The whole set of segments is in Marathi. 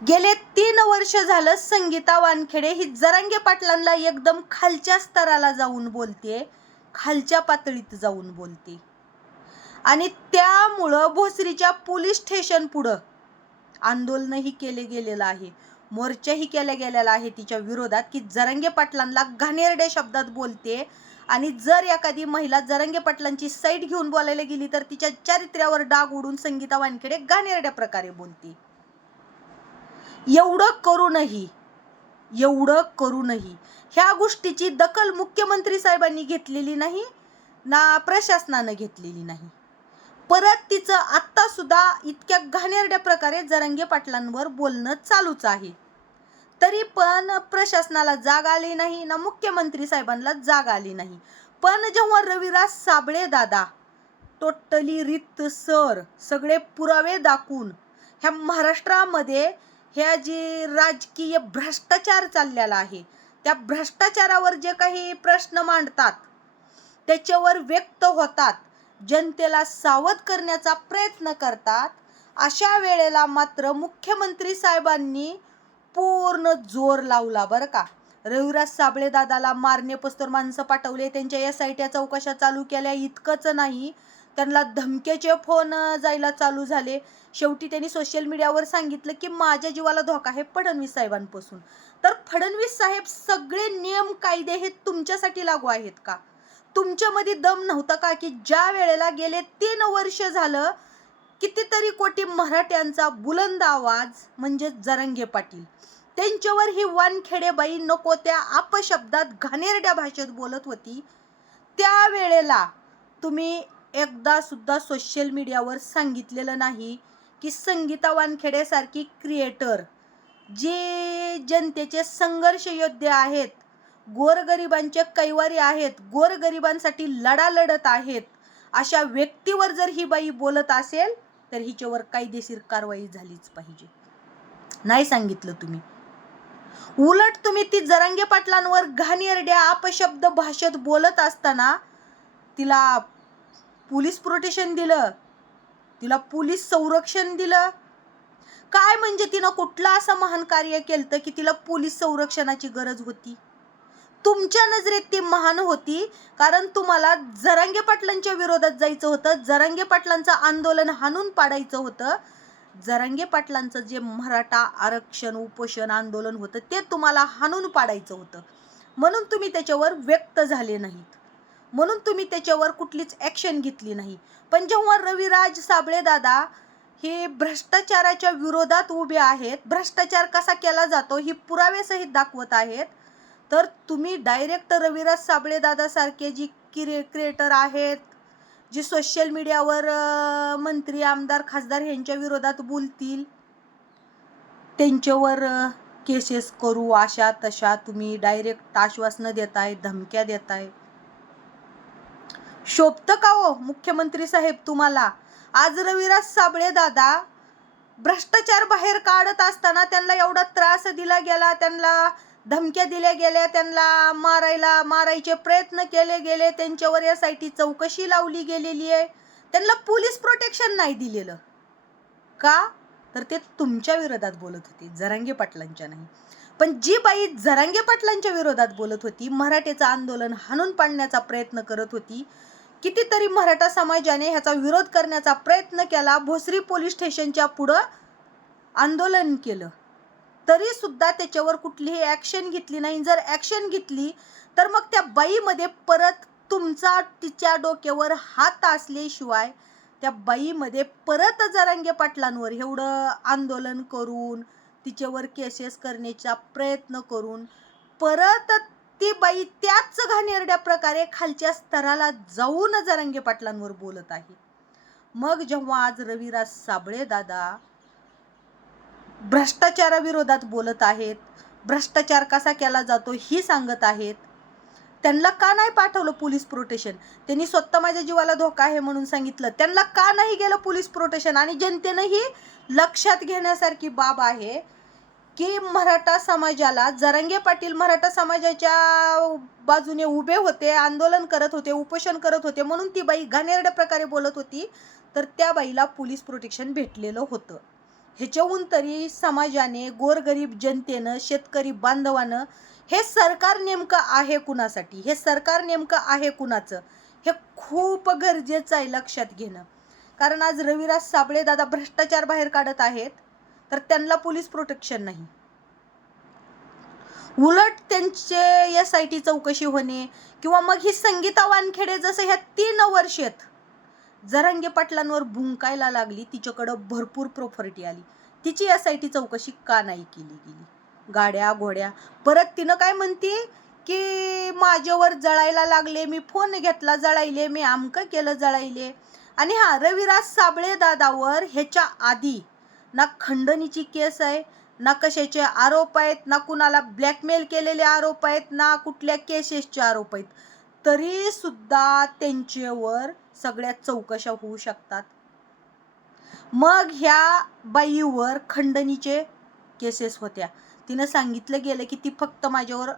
गेले 3 वर्ष झालं संगीता वानखेडे ही जरांगे पाटलांना एकदम खालच्या स्तराला जाऊन बोलते, खालच्या पातळीत जाऊन बोलते. आणि त्यामुळं भोसरीच्या पोलीस स्टेशन पुढं आंदोलनही केले गेलेलं आहे, मोर्चाही केला गेलेला आहे तिच्या विरोधात की जरांगे पाटलांना घाणेरड्या शब्दात बोलते. आणि जर एखादी महिला जरांगे पाटलांची साईड घेऊन बोलायला गेली तर तिच्या चारित्र्यावर डाग उडून संगीता वानखेडे घाणेरड्या प्रकारे बोलते. एवढं करूनही ह्या गोष्टीची दखल मुख्यमंत्री साहेबांनी घेतलेली नाही ना प्रशासनानं घेतलेली नाही. परत तिचं आत्ता सुद्धा इतक्या घाणेरड्या प्रकारे जरांगे पाटलांवर बोलणं चालूच आहे. तरी पण प्रशासनाला जाग आली नाही ना मुख्यमंत्री साहेबांना जाग आली नाही. पण जेव्हा रविराज साबळे दादा टोटली रीतसर सगळे पुरावे दाखवून ह्या महाराष्ट्रामध्ये ह्या जे राजकीय भ्रष्टाचार चाललेला आहे त्या भ्रष्टाचारावर जे काही प्रश्न मांडतात त्याच्यावर व्यक्त होतात, जनतेला सावध करण्याचा प्रयत्न करतात, अशा वेळेला मात्र मुख्यमंत्री साहेबांनी पूर्ण जोर लावला बरं का. रविराज साबळे दादाला मारणे पस्तोर माणसं पाठवले, त्यांच्या SIT चौकशा चालू केल्या. इतकंच नाही, त्यांना धमक्याचे फोन जायला चालू झाले. शेवटी त्यांनी सोशल मीडियावर सांगितलं की माझ्या जीवाला धोका आहे फडणवीस साहेबांपासून. तर फडणवीस साहेब सगळे नियम कायदे हे तुमच्यासाठी लागू आहेत का? तुमच्यामध्ये दम नव्हता का की ज्या वेळेला गेले 3 वर्ष झालं कितीतरी कोटी मराठ्यांचा बुलंद आवाज म्हणजे जरांगे पाटील त्यांच्यावर ही वानखेडेबाई नको त्या अपशब्दात घाणेरड्या भाषेत बोलत होती, त्यावेळेला तुम्ही एकदा सुद्धा सोशल मीडियावर सांगितलेलं नाही की संगीता वानखेडे सारखी क्रिएटर जे जनतेचे संघर्ष योद्धे आहेत, गोरगरिबांचे कैवारी आहेत, गोरगरिबांसाठी लढा लढत आहेत, अशा व्यक्तीवर जर ही बाई बोलत असेल तर हिच्यावर कायदेशीर कारवाई झालीच पाहिजे. नाही सांगितलं तुम्ही. उलट तुम्ही ती जरांगे पाटलांवर घाणेरड्या अपशब्द भाषेत बोलत असताना तिला पोलीस प्रोटेक्शन दिलं, तिला पोलीस संरक्षण दिलं. काय म्हणजे तिनं कुठलं असं महान कार्य केलं की तिला पोलीस संरक्षणाची गरज होती? तुमच्या नजरेत ती महान होती कारण तुम्हाला जरांगे पाटलांच्या विरोधात जायचं होतं, जरांगे पाटलांचं आंदोलन हाणून पाडायचं होतं. जरांगे पाटलांचं जे मराठा आरक्षण उपोषण आंदोलन होतं ते तुम्हाला हाणून पाडायचं होतं, म्हणून तुम्ही त्याच्यावर व्यक्त झाले नाहीत, म्हणून तुम्ही त्याच्यावर कुठलीच ॲक्शन घेतली नाही. पण जेव्हा रविराज साबळे दादा हे भ्रष्टाचाराच्या विरोधात उभे आहेत, भ्रष्टाचार कसा केला जातो ही पुराव्यासहित दाखवत आहेत, तर तुम्ही डायरेक्ट रविराज साबळे दादा सारखे जी क्रिएटर आहेत, जे सोशल मीडियावर मंत्री आमदार खासदार यांच्या विरोधात बोलतील त्यांच्यावर केसेस करू अशा तशा तुम्ही डायरेक्ट आश्वासनं देताय, धमक्या देताय. शोभतं का हो मुख्यमंत्री साहेब तुम्हाला? आज रविराज साबळे दादा भ्रष्टाचार बाहेर काढत असताना त्यांना एवढा त्रास दिला गेला, त्यांना धमक्या दिल्या गेल्या, त्यांना मारायचे प्रयत्न केले गेले, त्यांच्यावर SIT चौकशी लावली गेलेली आहे, त्यांना पोलीस प्रोटेक्शन नाही दिलेलं का? तर ते तुमच्या विरोधात बोलत होते, जरांगे पाटलांच्या नाही. पण जी बाई जरांगे पाटलांच्या विरोधात बोलत होती, मराठ्याचं आंदोलन हाणून पाडण्याचा प्रयत्न करत होती, कितीतरी मराठा समाजाने ह्याचा विरोध करण्याचा प्रयत्न केला, भोसरी पोलीस स्टेशनच्या पुढं आंदोलन केलं, तरी सुद्धा त्याच्यावर कुठलीही ॲक्शन घेतली नाही. जर ॲक्शन घेतली तर मग त्या बाईमध्ये परत तुमचा तिच्या डोक्यावर हात असल्याशिवाय त्या बाईमध्ये परत जरांगे पाटलांवर एवढं आंदोलन करून तिच्यावर केसेस करण्याचा प्रयत्न करून परत ती बाई त्याच घाणेरड्या प्रकारे खालच्या स्तराला जाऊन जरांगे पाटलांवर बोलत आहे. मग जेव्हा आज रविराज साबळे दादा भ्रष्टाचाराविरोधात बोलत आहेत, भ्रष्टाचार कसा केला जातो ही सांगत आहेत, त्यांना का नाही पाठवलं पोलीस प्रोटेक्शन? त्यांनी स्वतः माझ्या जीवाला धोका आहे म्हणून सांगितलं, त्यांना का नाही गेलं पोलीस प्रोटेक्शन? आणि जनतेनंही लक्षात घेण्यासारखी बाब आहे की मराठा समाजाला जरांगे पाटील मराठा समाजाच्या बाजूने उभे होते, आंदोलन करत होते, उपोषण करत होते, म्हणून ती बाई घाणेरड्या प्रकारे बोलत होती, तर त्या बाईला पोलीस प्रोटेक्शन भेटलेलं होतं. ह्याच्याहून तरी समाजाने, गोरगरीब जनतेनं, शेतकरी बांधवानं हे सरकार नेमकं आहे कुणासाठी, हे सरकार नेमकं आहे कुणाचं, हे खूप गरजेचं आहे लक्षात घेणं. कारण आज रविराज साबळे दादा भ्रष्टाचार बाहेर काढत आहेत, तर त्यांना पोलीस प्रोटेक्शन नाही. उलट त्यांचे SIT चौकशी होणे, किंवा मग ही संगीता वानखेडे जसं ह्या 3 वर्षात जरांगे पाटलांवर भुंकायला लागली, तिच्याकडं भरपूर प्रॉपर्टी आली, तिची SIT चौकशी का नाही केली गेली? गाड्या घोड्या. परत तिनं काय म्हणते की माझ्यावर जळायला लागले, मी फोन घेतला जळायले, मी आमकं केलं जळायले. आणि हा रविराज साबळे दादावर ह्याच्या आधी ना खंडणीची केस आहे, ना कशाचे आरोप आहेत, ना कुणाला ब्लॅकमेल केलेले आरोप आहेत, ना कुठल्या केसेसचे आरोप आहेत, तरी सुद्धा त्यांच्यावर सगळ्या चौकशा होऊ शकतात. मग ह्या बाईवर खंडणीचे केसेस होत्या, तिनं सांगितलं गेलं की ती फक्त माझ्यावर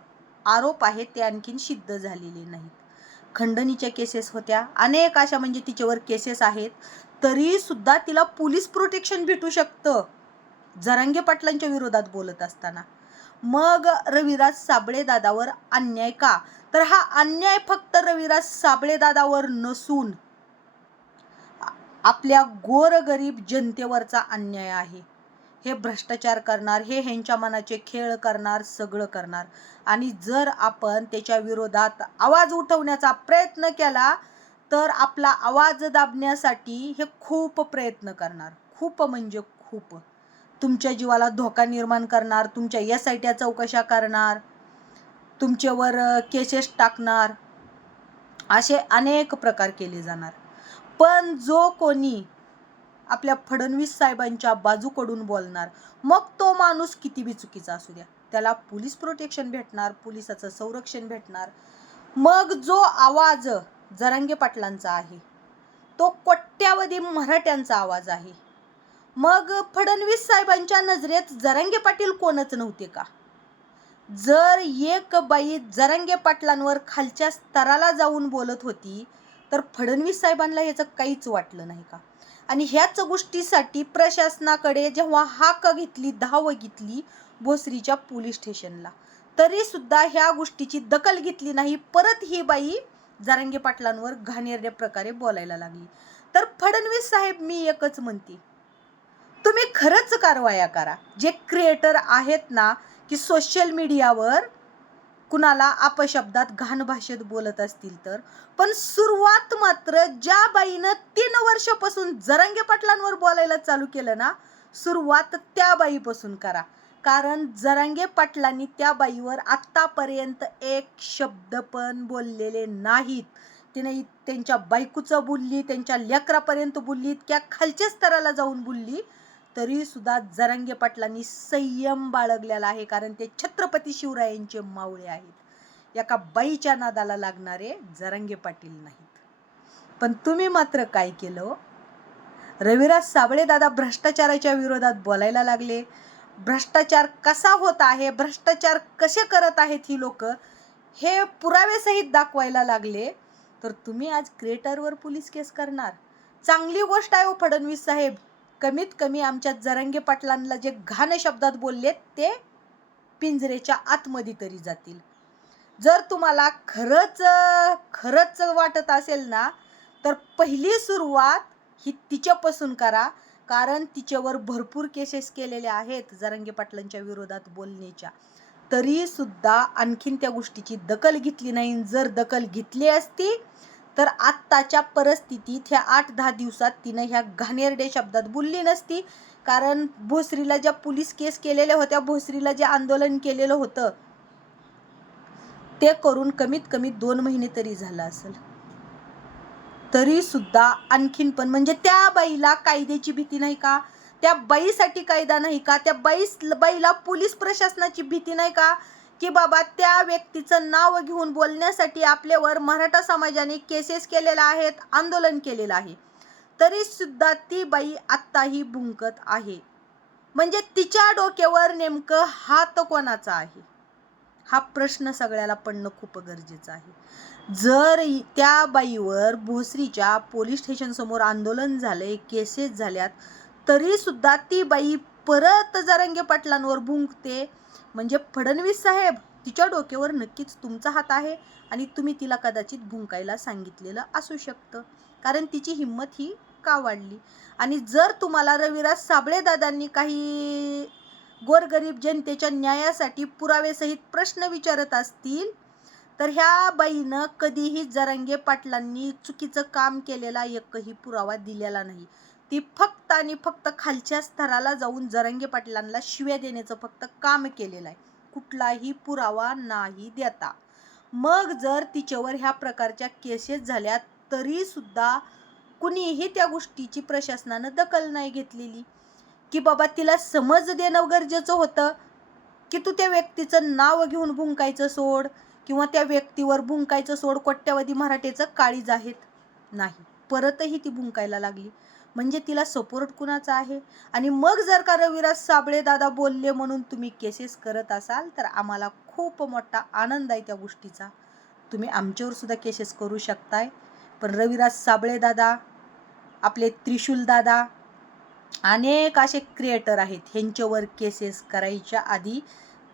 आरोप आहेत, ते आणखीन सिद्ध झालेले नाहीत. खंडणीच्या केसेस होत्या अनेक अशा, म्हणजे तिच्यावर केसेस आहेत, तरी सुद्धा तिला पोलीस प्रोटेक्शन भेटू शकतं जरांगे पाटलांच्या विरोधात बोलत असताना. मग रविराज साबळे दादावर अन्याय का? तर हा अन्याय फक्त रविराज साबळे दादावर नसून आपल्या गोरगरीब जनतेवरचा अन्याय आहे. हे भ्रष्टाचार करणार, हे ह्यांच्या मनाचे खेळ करणार, सगळं करणार. आणि जर आपण त्याच्या विरोधात आवाज उठवण्याचा प्रयत्न केला तर आपला आवाज दाबण्यासाठी हे खूप प्रयत्न करणार, खूप म्हणजे खूप. तुमच्या जीवाला धोका निर्माण करणार, तुमच्या SIT चौकशा करणार, तुमच्यावर केसेस टाकणार, असे अनेक प्रकार केले जाणार. पण जो कोणी आपल्या फडणवीस साहेबांच्या बाजूकडून बोलणार, मग तो माणूस किती बी चुकीचा असू द्या, त्याला पोलीस प्रोटेक्शन भेटणार, पोलिसाचं संरक्षण भेटणार. मग जो आवाज जरांगे पाटलांचा आहे, तो कोट्यावधी मराठ्यांचा आवाज आहे. मग फडणवीस साहेबांच्या नजरेत जरांगे पाटील कोणच नव्हते का? जर एक बाई जरांगे पाटलांवर खालच्या स्तराला जाऊन बोलत होती, तर फडणवीस साहेबांना ह्याचं काहीच वाटलं नाही का? आणि ह्याच गोष्टीसाठी प्रशासनाकडे जेव्हा हाक घेतली, धाव घेतली भोसरीच्या पोलीस स्टेशनला, तरी सुद्धा ह्या गोष्टीची दखल घेतली नाही. परत ही बाई जरांगे पाटलांवर घाणेरड्या प्रकारे बोलायला लागली. तर फडणवीस साहेब, मी एकच म्हणते, तुम्ही खरंच कारवाया करा. जे क्रिएटर आहेत ना, की सोशल मीडियावर कुणाला अपशब्दात घाण भाषेत बोलत असतील तर, पण सुरुवात मात्र ज्या बाईनं 3 वर्षापासून जरांगे पाटलांवर बोलायला चालू केलं ना, सुरुवात त्या बाईपासून करा. कारण जरांगे पाटलांनी त्या बाईवर आत्तापर्यंत एक शब्द पण बोललेले नाहीत. तिने त्यांच्या बायकोचं बोलली, त्यांच्या लेकरापर्यंत बोलली, इतक्या खालच्या स्तराला जाऊन बोलली, तरी सुद्धा जरांगे पाटलांनी संयम बाळगलेला आहे. कारण ते छत्रपती शिवरायांचे मावळे आहेत, एका बाईच्या नादाला लागणारे जरांगे पाटील नाहीत. पण तुम्ही मात्र काय केलं? रविराज साबळे दादा भ्रष्टाचाराच्या विरोधात बोलायला लागले. भ्रष्टाचार कसा होत आहे, भ्रष्टाचार कसे करत आहेत ही लोक, हे पुरावेसहित दाखवायला लागले. तर तुम्ही आज क्रिएटरवर पोलीस केस करणार? चांगली गोष्ट आहे हो फडणवीस साहेब, कमीत कमी आमच्या जरांगे पाटलांना जे घाण शब्दात बोललेत ते पिंजरेच्या आतमध्ये तरी जातील. जर तुम्हाला खरंच वाटत असेल ना, तर पहिली सुरुवात ही तिच्यापासून करा. कारण तिच्यावर भरपूर केसेस केलेल्या आहेत जरांगे पाटलांच्या विरोधात बोलण्याच्या, तरी सुद्धा आणखीन त्या गोष्टीची दखल घेतली नाही. जर दखल घेतली असती तर आत्ताच्या परिस्थितीत ह्या 8-10 दिवसात तिनं ह्या घाणेरड्या शब्दात बोलली नसती. कारण भोसरीला ज्या पोलीस केस केलेल्या होत्या, भोसरीला जे आंदोलन केलेलं होतं, ते करून कमीत कमी 2 महिने तरी झालं असेल. तरी सुद्धा आणखीन पण, म्हणजे त्या बाईला कायद्याची भीती नाही का? त्या बाईसाठी कायदा नाही का? त्या बाईला पोलीस प्रशासनाची भीती नाही का? की बाबा त्या व्यक्तीचं नाव घेऊन बोलण्यासाठी आपल्यावर मराठा समाजाने केसेस केलेल्या आहेत, आंदोलन केलेलं आहे, तरी सुद्धा ती बाई आत्ताही भुंकत आहे. म्हणजे तिच्या डोक्यावर नेमकं हात कोणाचा आहे, हा प्रश्न सगळ्याला पडणं खूप गरजेचं आहे. जर त्या बाईवर भोसरीच्या पोलीस स्टेशन समोर आंदोलन झालंय, केसेस झाल्यात, तरी सुद्धा ती बाई परत जरांगे पाटलांवर भुंकते, म्हणजे फडणवीस साहेब, तिच्या डोक्यावर नक्कीच तुमचा हात आहे आणि तुम्ही तिला कदाचित भुंकायला सांगितलेलं असू शकतं, कारण तिची हिंमत ही का वाढली. आणि जर तुम्हाला रविराज साबळे दादांनी काही गोरगरीब जनतेच्या न्यायासाठी पुरावेसहित प्रश्न विचारत असतील, तर ह्या बाईनं कधीही जरांगे पाटलांनी चुकीचं काम केलेला एकही पुरावा दिलेला नाही. ती फक्त आणि फक्त खालच्या स्तराला जाऊन जरांगे पाटलांना शिव्या देण्याचं फक्त काम केलेलं आहे, कुठलाही पुरावा नाही देता. मग जर तिच्यावर ह्या प्रकारच्या केसेस झाल्या तरी सुद्धा कुणीही त्या गोष्टीची प्रशासनानं दखल नाही घेतलेली, की बाबा तिला समज देणं गरजेचं होतं, की तू त्या व्यक्तीचं नाव घेऊन भुंकायचं सोड, किंवा त्या व्यक्तीवर भुंकायचं सोड, कोट्यवधी मराठीचं काळीज आहेत. नाही, परतही ती भुंकायला लागली. म्हणजे तिला सपोर्ट कुणाचा आहे. आणि मग जर का रविराज साबळे दादा बोलले म्हणून तुम्ही केसेस करत असाल, तर आम्हाला खूप मोठा आनंद आहे त्या गोष्टीचा. तुम्ही आमच्यावर सुद्धा केसेस करू शकताय. पण रविराज साबळे दादा, आपले त्रिशूल दादा, अनेक असे क्रिएटर आहेत, ह्यांच्यावर केसेस करायच्या आधी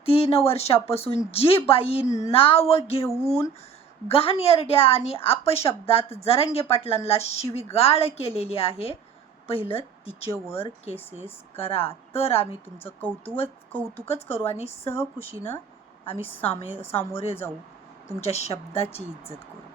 3 वर्षापासून जी बाई नाव घेऊन घाणेरड्या आणि अपशब्दात जरांगे पाटलांना शिवीगाळ केलेली आहे, पहिलं तिच्यावर केसेस करा, तर आम्ही तुमचं कौतुकच करू आणि सहखुशीनं आम्ही सामोरे जाऊ, तुमच्या शब्दाची इज्जत करू.